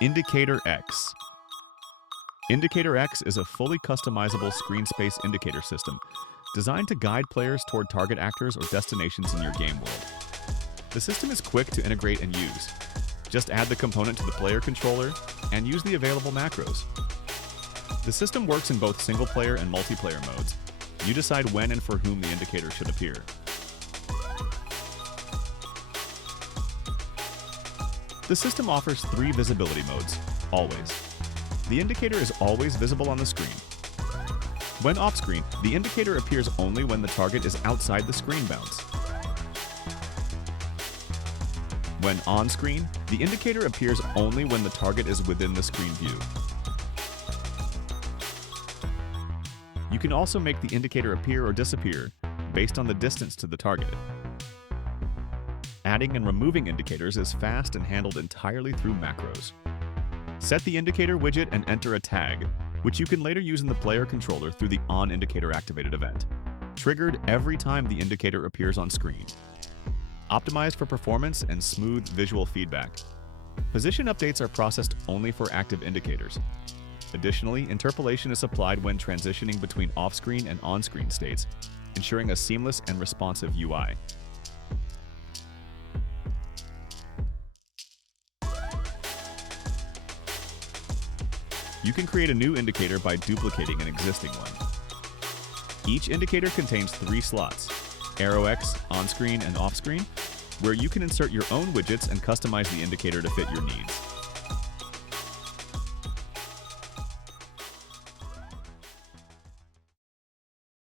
Indicator X. Indicator X is a fully customizable screen space indicator system designed to guide players toward target actors or destinations in your game world. The system is quick to integrate and use. Just add the component to the player controller and use the available macros. The system works in both single-player and multiplayer modes. You decide when and for whom the indicator should appear. The system offers 3 visibility modes, always. The indicator is always visible on the screen. When off-screen, the indicator appears only when the target is outside the screen bounds. When on-screen, the indicator appears only when the target is within the screen view. You can also make the indicator appear or disappear based on the distance to the target. Adding and removing indicators is fast and handled entirely through macros. Set the indicator widget and enter a tag, which you can later use in the player controller through the onIndicator activated event, triggered every time the indicator appears on screen. Optimized for performance and smooth visual feedback. Position updates are processed only for active indicators. Additionally, interpolation is applied when transitioning between off-screen and on-screen states, ensuring a seamless and responsive UI. You can create a new indicator by duplicating an existing one. Each indicator contains 3 slots, Arrow X, on-screen, and off-screen, where you can insert your own widgets and customize the indicator to fit your needs.